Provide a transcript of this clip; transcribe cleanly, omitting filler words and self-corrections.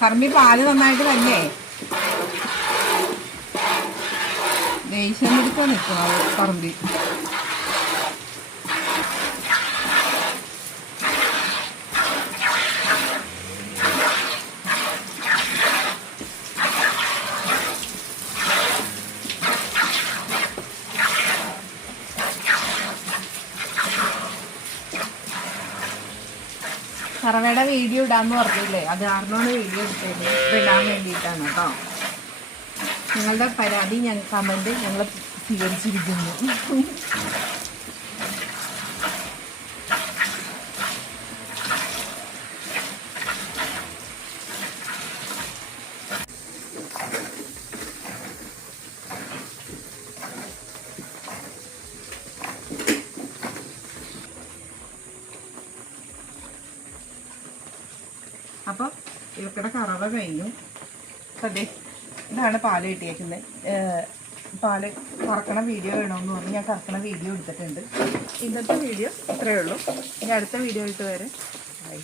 പറമ്പി പാല് നന്നായിട്ട് തന്നെ ദേഷ്യം പിടിക്കാൻ നിൽക്കണം പറമ്പി. കറവയുടെ വീഡിയോ ഇടാന്ന് പറഞ്ഞില്ലേ, അത് കാരണമാണ് വീഡിയോ ഇടാൻ വേണ്ടിയിട്ടാണ് കേട്ടോ. നിങ്ങളുടെ പരാതി കമന്റ് ഞങ്ങൾ സ്വീകരിച്ചിരിക്കുന്നു. അപ്പം ഇവക്കടെ കറവ കഴിഞ്ഞു. അതെ, ഇതാണ് പാല് കിട്ടിയേക്കുന്നത്. പാല് കറക്കണ വീഡിയോ വേണമെന്ന് പറഞ്ഞ് ഞാൻ കറക്കണ വീഡിയോ എടുത്തിട്ടുണ്ട്. ഇന്നത്തെ വീഡിയോ ഇത്രയേ ഉള്ളൂ. ഇനി അടുത്ത വീഡിയോ ആയിട്ട് വരെ ബൈ.